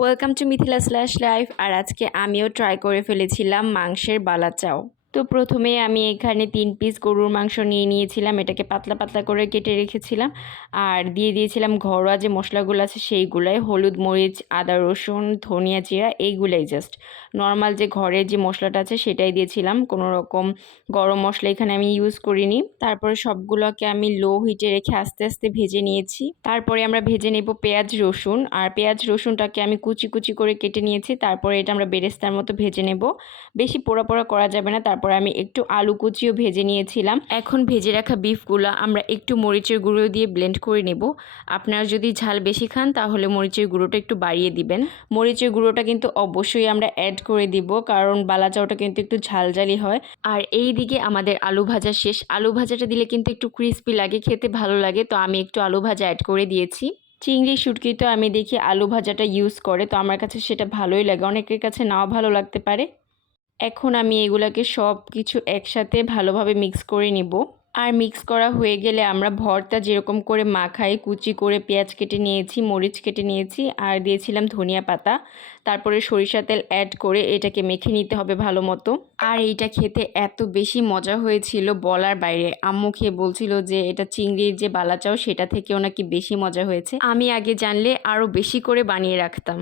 Welcome to Mithila slash life. আর আজকে আমিও ট্রাই করে ফেলেছিলাম মাংসের বালা চাও। তো প্রথমে আমি এখানে 3 পিস গরুর মাংস নিয়ে নিয়েছিলাম, এটাকে পাতলা পাতলা করে কেটে রেখেছিলাম। আর দিয়ে দিয়েছিলাম ঘরোয়া যে মশলাগুলো আছে সেইগুলাই, হলুদ মরিচ আদা রসুন ধনিয়া জিরা এইগুলাই, জাস্ট নর্মাল যে ঘরের যে মশলাটা আছে সেটাই দিয়েছিলাম, কোনো রকম গরম মশলা এখানে আমি ইউজ করিনি। তারপরে সবগুলোকে আমি লো হিটে রেখে আস্তে আস্তে ভেজে নিয়েছি। তারপরে আমরা ভেজে নেব পেঁয়াজ রসুন, আর পেঁয়াজ রসুনটাকে আমি কুচি কুচি করে কেটে নিয়েছি। তারপরে এটা আমরা বেরেস্তার মতো ভেজে নেব, বেশি পোড়া পোড়া করা যাবে না। তারপরে আমি একটু আলু কুচিও ভেজে নিয়েছিলাম। এখন ভেজে রাখা বিফগুলো আমরা একটু মরিচের গুঁড়ো দিয়ে ব্লেন্ড করে নেব। আপনারা যদি ঝাল বেশি খান তাহলে মরিচের গুঁড়োটা একটু বাড়িয়ে দিবেন। মরিচের গুঁড়োটা কিন্তু অবশ্যই আমরা অ্যাড করে দিব, কারণ বালা চাউটা কিন্তু একটু ঝালঝালি হয়। আর এই দিকে আমাদের আলু ভাজা শেষ। আলু ভাজাটা দিলে কিন্তু একটু ক্রিস্পি লাগে, খেতে ভালো লাগে, তো আমি একটু আলু ভাজা অ্যাড করে দিয়েছি। চিংড়ি শুটকি তো আমি দেখি আলু ভাজাটা ইউজ করে, তো আমার কাছে সেটা ভালোই লাগে, অনেকের কাছে নাও ভালো লাগতে পারে। এখন আমি এগুলাকে সব কিছু একসাথে ভালোভাবে মিক্স করে নিব। আর মিক্স করা হয়ে গেলে আমরা ভর্তা যেরকম করে মাখাই, কুচি করে পেঁয়াজ কেটে নিয়েছি, মরিচ কেটে নিয়েছি, আর দিয়েছিলাম ধনিয়া পাতা। তারপরে সরিষা তেল অ্যাড করে এটাকে মেখে নিতে হবে ভালো মতো। আর এইটা খেতে এত বেশি মজা হয়েছিল বলার বাইরে। আম্মু খেয়ে বলছিল যে এটা চিংড়ির যে বালা চাও সেটা থেকেও নাকি বেশি মজা হয়েছে। আমি আগে জানলে আরও বেশি করে বানিয়ে রাখতাম।